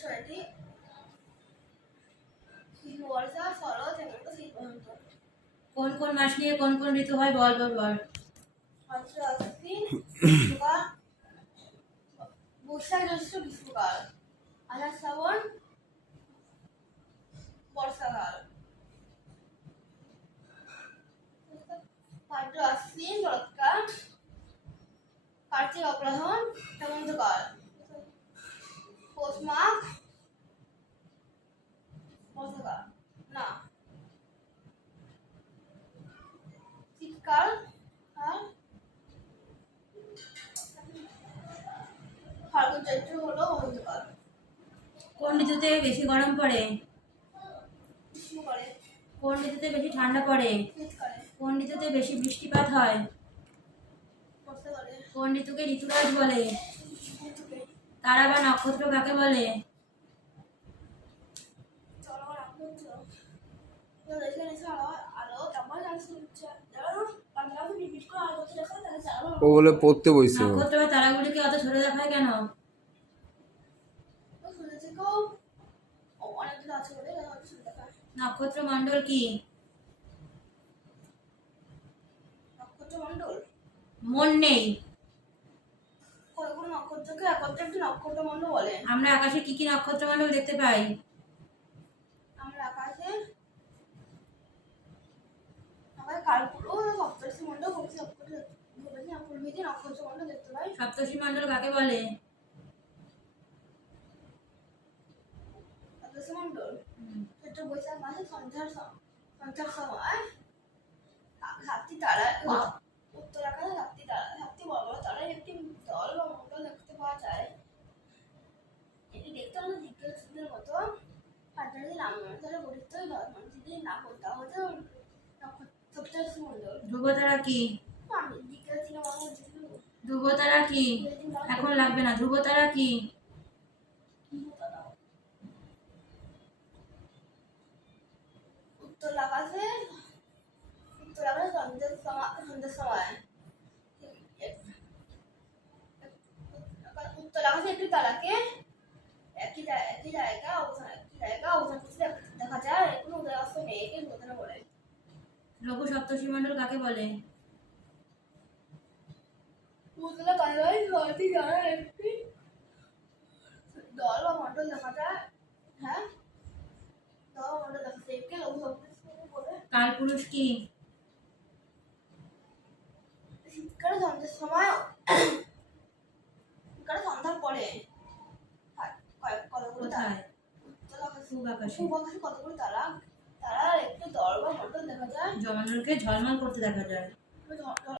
ছয়টি শিশু বর্ষা, শরৎ, হেমন্ত, শীত, বসন্ত। কোন কোন মাস নিয়ে কোন কোন ঋতু হয় বল বল বল। ভাদ্র, আশ্বিন গ্রীষ্মকাল, বৈশাখ জ্যৈষ্ঠ গ্রীষ্মকাল, আষাঢ় শ্রাবণ বর্ষাকাল, ভাদ্র আশ্বিন শরৎকাল, কার্তিক অগ্রহায়ণ হেমন্তকাল, পৌষ মাঘ বর্ষাকাল না শীতকাল আর ফাল্গুন চৈত্র হলো বসন্তকাল। কোন ঋতুতে বেশি গরম পড়ে? গ্রীষ্মকালে, কোন ঋতুতে বেশি ঠান্ডা পড়ে? শীতকালে, কোন ঋতুতে বেশি বৃষ্টিপাত হয়? বর্ষাকালে, কোন ঋতুকে ঋতুরাজ বলে? ঋতুকে তারা বা নক্ষত্র কাকে বলে? চলমান নক্ষত্র এখানে ছাড়া আলো তারপর পাঁচটা মিনিট করে আলো করতে দেখা তাহলে চালাবো। ও বলে পড়তে বইছে ও। নক্ষত্র বা তারাগুলিকে অত ছোট দেখায় কেন? শুনেছি কেউ অনেক দূর আছে বলে হচ্ছে দেখা। নক্ষত্র মণ্ডল কি? নক্ষত্রমণ্ডল মন নেই। কোনো নক্ষত্রকে একত্রে একটি নক্ষত্রমণ্ডল বলে। আমরা আকাশে কি কি নক্ষত্র মণ্ডল দেখতে পাই? আমরা আকাশে কালপুরু সপ্তর্ষি মণ্ডল প্রভৃতি নক্ষত্রমণ্ডল দেখতে পাই। সপ্তর্ষি মণ্ডল কাকে বলে? সপ্তর্ষি মণ্ডল চৈত্র বৈশাখ মাসে সন্ধ্যার সময় সাতটি তারা উত্তর আকাশে সাতটি বড় বড় তারার একটি দল বা মণ্ডল দেখতে পাওয়া যায়। এটি দেখতে আমাদের জিজ্ঞাসুদের মতো পাঁচটি নামান্তরে গঠিত যদি না করতে হতো সপ্তর্ষি মণ্ডল। ধ্রুবতারা কি? আমি জিজ্ঞাসা ছিলাম আমার ধ্রুবতারা কি? এখন লাগবে না। ধ্রুবতারা কি? উত্তর আকাশে সন্ধ্যার সময় উত্তর আকাশে একটি তারাকে একই জায়গা অবস্থান করতে দেখা যায়। কোনো উদয় অস্ত নেই, একে ধ্রুবতারা বলে। লঘু সপ্তর্ষি মণ্ডল কাকে বলে? ধ্রুবতারা কাজে ছয়টি তারার একটি দল বা মণ্ডল দেখা যায়। হ্যাঁ, দল বা মণ্ডল দেখা যায়, একে লঘু সপ্তর্ষি মণ্ডল বলে। কালপুরুষ কি? শীতকালে সন্ধ্যার সময় শীতকালে সন্ধ্যার পরে কতগুলো তারা কোথায়? পূব আকাশে। পূব আকাশে কতগুলো তারার একটি দল বা মণ্ডল দেখা যায়। জমণ্ডলকে ঝলমল করতে দেখা যায়।